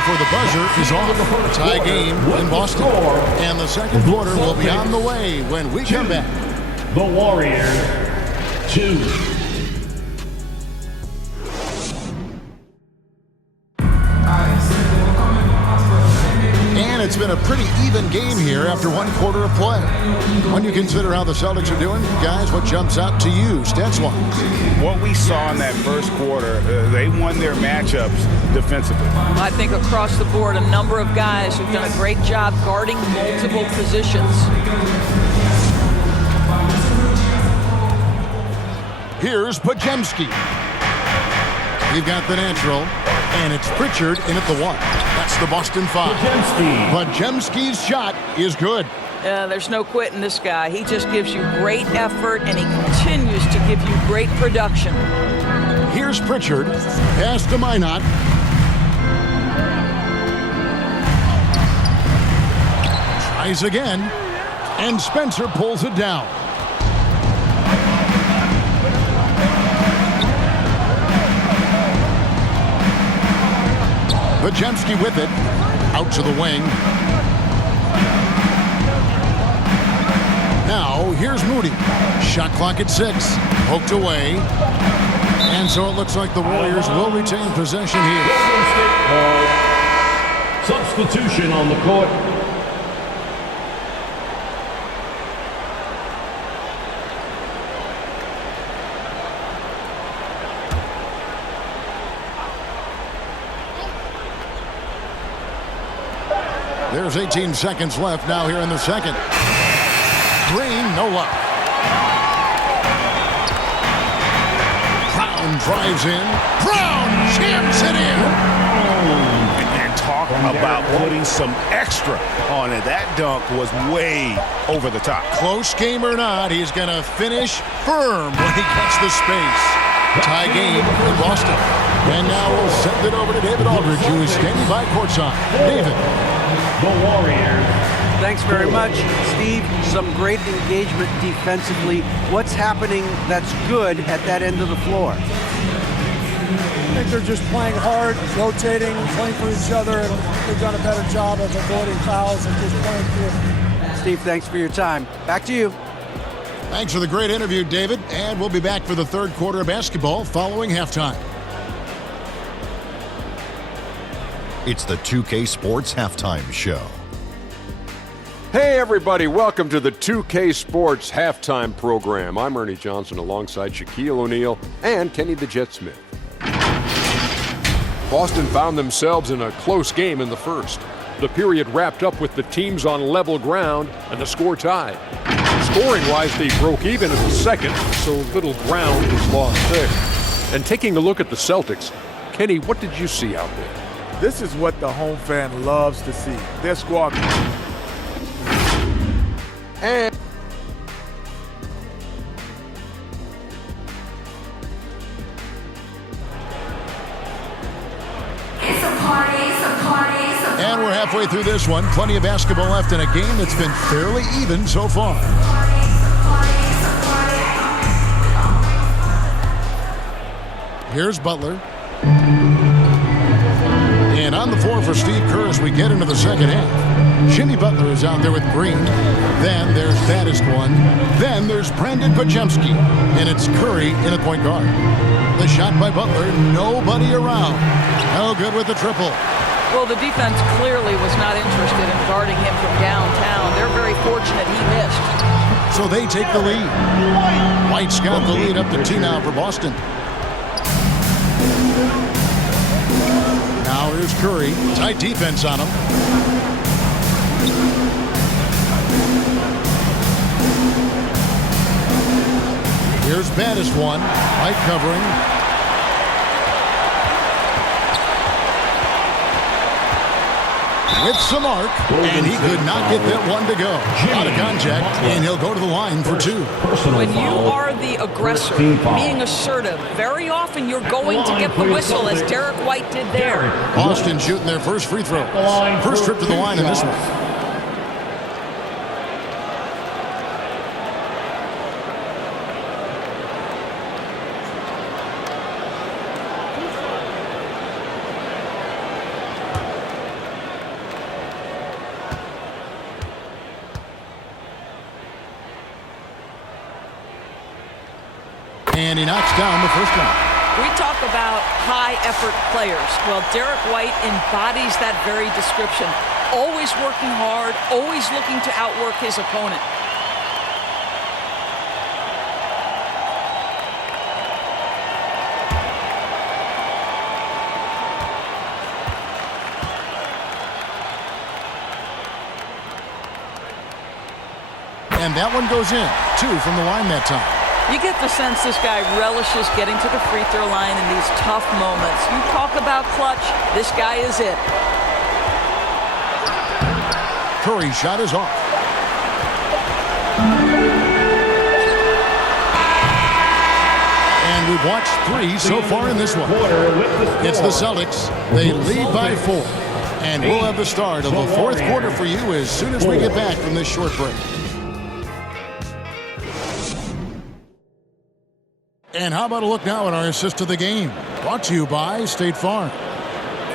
before the buzzer is off. Tie game in Boston. And the second quarter will be on the way when we come back. The Warriors, 2. And it's been a pretty even game here after one quarter of play. When you consider how the Celtics are doing, guys, what jumps out to you, stats-wise? What we saw in that first quarter, they won their matchups defensively. I think across the board, a number of guys who've done a great job guarding multiple positions. Here's Podziemski. We've got the natural, and it's Pritchard in at the 1. That's the Boston 5. Podziemski's shot is good. There's no quitting this guy. He just gives you great effort, and he continues to give you great production. Here's Pritchard. Pass to Minot. Tries again, and Spencer pulls it down. Podziemski with it, out to the wing. Now, here's Moody. Shot clock at 6, poked away. And so it looks like the Warriors will retain possession here. Substitution on the court. There's 18 seconds left now here in the second. Green, no luck. Brown drives in. Brown jams it in. And talk about putting some extra on it. That dunk was way over the top. Close game or not, he's going to finish firm when he gets the space. Tie game in Boston. And now we'll send it over to David Aldridge, who is standing by courtside. David. The Warriors. Thanks very much, Steve. Some great engagement defensively. What's happening that's good at that end of the floor? I think they're just playing hard, rotating, playing for each other, and they've done a better job of avoiding fouls and just playing through. Steve, thanks for your time. Back to you. Thanks for the great interview, David. And we'll be back for the third quarter of basketball following halftime. It's the 2K Sports Halftime Show. Hey everybody, welcome to the 2K Sports Halftime Program. I'm Ernie Johnson alongside Shaquille O'Neal and Kenny the Jet Smith. Boston found themselves in a close game in the first. The period wrapped up with the teams on level ground and the score tied. Scoring-wise, they broke even in the second, so little ground was lost there. And taking a look at the Celtics, Kenny, what did you see out there? This is what the home fan loves to see. Their squad. And And we're halfway through this one. Plenty of basketball left in a game that's been fairly even so far. Here's Butler. And on the floor for Steve Kerr as we get into the second half. Jimmy Butler is out there with Green. Then there's Baddest one. Then there's Brandon Podziemski. And it's Curry in at point guard. The shot by Butler, nobody around. No good with the triple. Well, the defense clearly was not interested in guarding him from downtown. They're very fortunate he missed. So they take the lead. White's got the lead up to 2 now for Boston. Now here's Curry. Tight defense on him. Here's Baddest one. White covering. With some arc, and he could not get that one to go. Out of contact, and he'll go to the line for 2. When you are the aggressor, being assertive, very often you're going to get the whistle, as Derek White did there. Boston shooting their first free throw. First trip to the line in this one. And he knocks down the first one. We talk about high-effort players. Well, Derek White embodies that very description. Always working hard, always looking to outwork his opponent. And that one goes in. 2 from the line that time. You get the sense this guy relishes getting to the free throw line in these tough moments. You talk about clutch, this guy is it. Curry's shot is off. And we've watched 3 so far in this one. It's the Celtics. They lead by 4. And we'll have the start of the fourth quarter for you as soon as we get back from this short break. And how about a look now at our assist to the game? Brought to you by State Farm.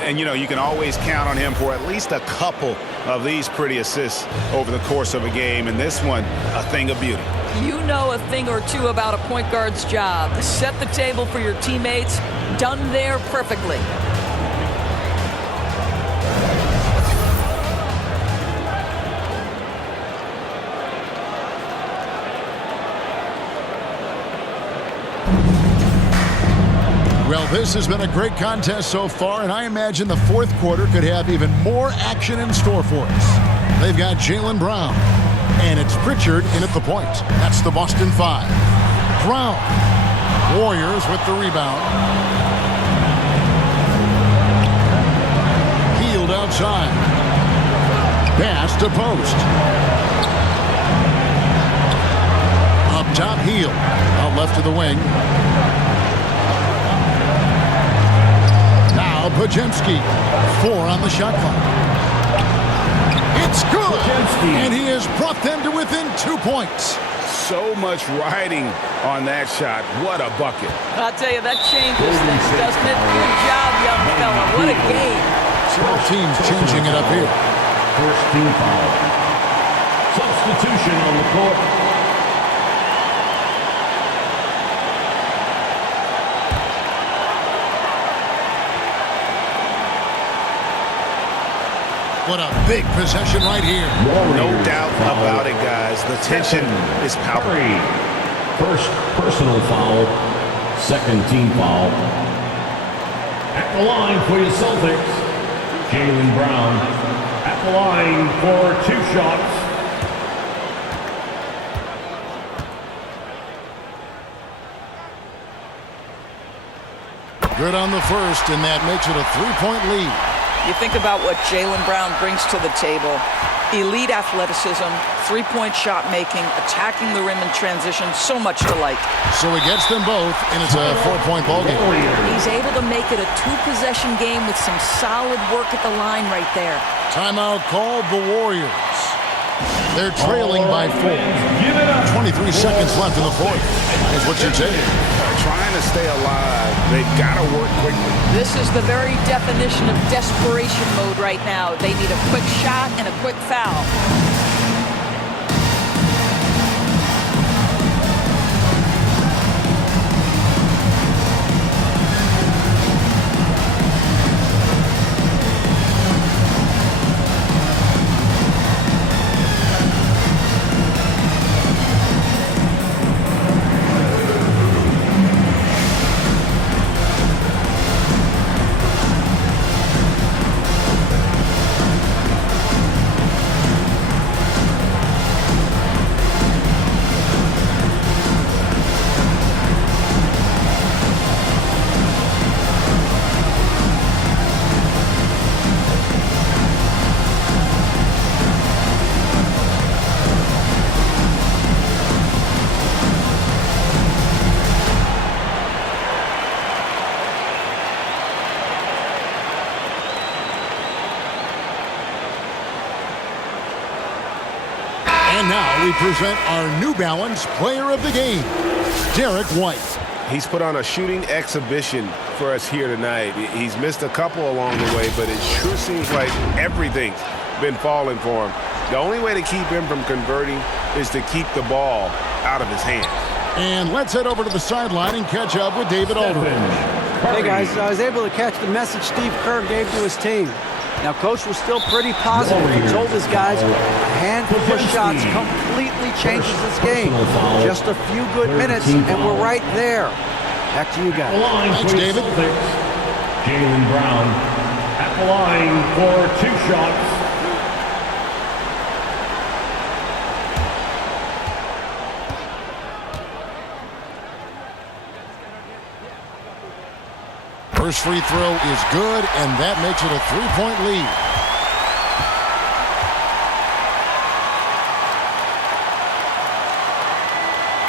And, you know, you can always count on him for at least a couple of these pretty assists over the course of a game. And this one, a thing of beauty. You know a thing or two about a point guard's job. Set the table for your teammates. Done there perfectly. Well, this has been a great contest so far, and I imagine the fourth quarter could have even more action in store for us. They've got Jaylen Brown, and it's Pritchard in at the point. That's the Boston 5. Brown. Warriors with the rebound. Healed outside. Pass to post. Up top, Heal. Out left to the wing. Pajemski, 4 on the shot clock. It's good, and he has brought them to within 2 points. So much riding on that shot. What a bucket. I'll tell you, that changes things, doesn't it? Good job, young fella. What a game. Both teams changing it up here. First team foul. Substitution on the court. What a big possession right here. No doubt about it, guys. The tension is palpable. First personal foul. Second team foul. At the line for your Celtics, Jaylen Brown. At the line for 2 shots. Good on the first, and that makes it a 3-point lead. You think about what Jaylen Brown brings to the table. Elite athleticism, 3-point shot making, attacking the rim in transition, so much to like. So he gets them both, and it's a 4-point ball game. He's able to make it a 2-possession game with some solid work at the line right there. Timeout called the Warriors. They're trailing by 4. 23 seconds left in the fourth. Is what you're saying. Trying to stay alive. They've got to work quickly. This is the very definition of desperation mode right now. They need a quick shot and a quick foul. And now we present our New Balance Player of the Game, Derek White. He's put on a shooting exhibition for us here tonight. He's missed a couple along the way, but it sure seems like everything's been falling for him. The only way to keep him from converting is to keep the ball out of his hands. And let's head over to the sideline and catch up with David Aldridge. Hey guys, I was able to catch the message Steve Kerr gave to his team. Now, Coach was still pretty positive. He told his guys a handful of shots completely changes this game. Just a few good minutes, and we're right there. Back to you guys. Thanks, David. Jaylen Brown at the line for 2 shots. First free throw is good, and that makes it a 3-point lead.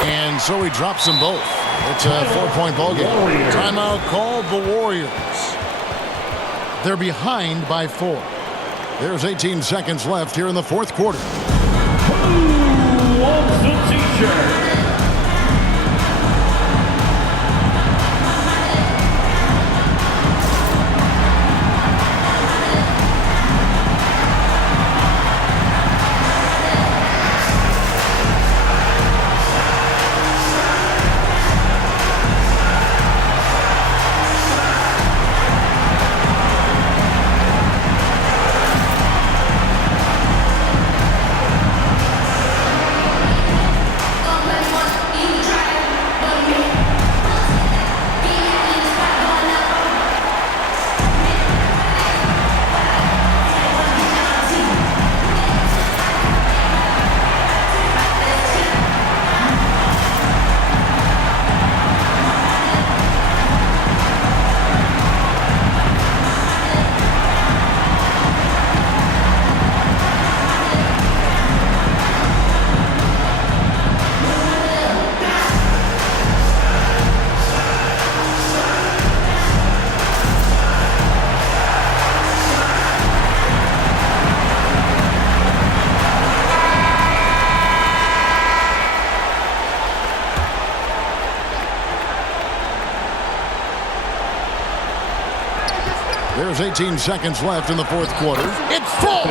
And so he drops them both. It's a 4-point ball game. Timeout called the Warriors. They're behind by 4. There's 18 seconds left here in the fourth quarter. Who wants the t-shirt? There's 18 seconds left in the fourth quarter. It falls!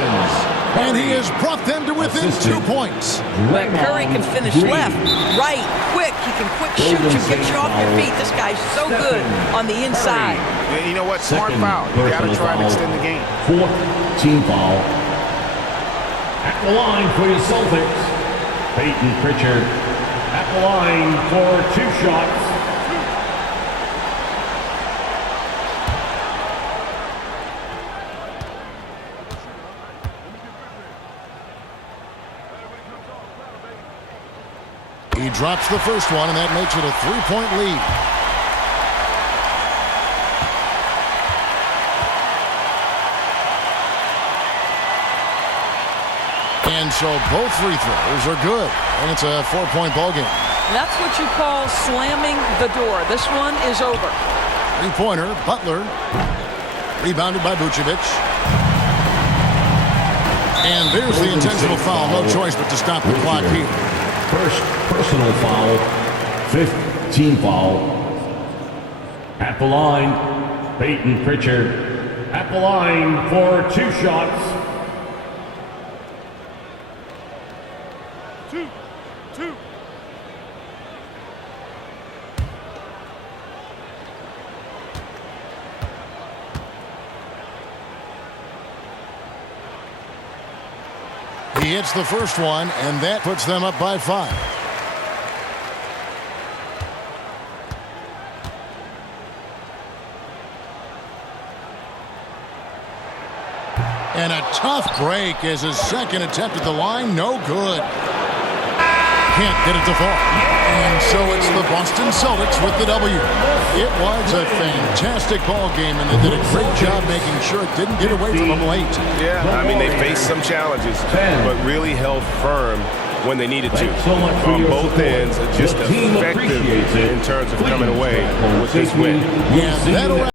And he has brought them to within 2 points. Curry can finish left, right, quick. He can quick shoot you, get you off your feet. This guy's so good on the inside. Yeah, you know what? Smart foul. You got to try and extend the game. 4th team foul. At the line for your Celtics, Peyton Pritchard. At the line for 2 shots. He drops the first one, and that makes it a 3-point lead. And so both free throws are good, and it's a 4-point ball game. That's what you call slamming the door. This one is over. Three-pointer, Butler. Rebounded by Vucevic. And there's the intentional foul. No choice but to stop the clock here. First personal foul, 5th team foul. At the line, Peyton Pritchard. At the line for 2 shots. 2. He hits the first one, and that puts them up by 5. And a tough break as his second attempt at the line, no good. Can't get it to fall. And so it's the Boston Celtics with the W. It was a fantastic ball game, and they did a great job making sure it didn't get away from them late. Yeah, I mean, they faced some challenges, but really held firm when they needed to. On both ends, just effective in terms of coming away with this win. Yeah, that'll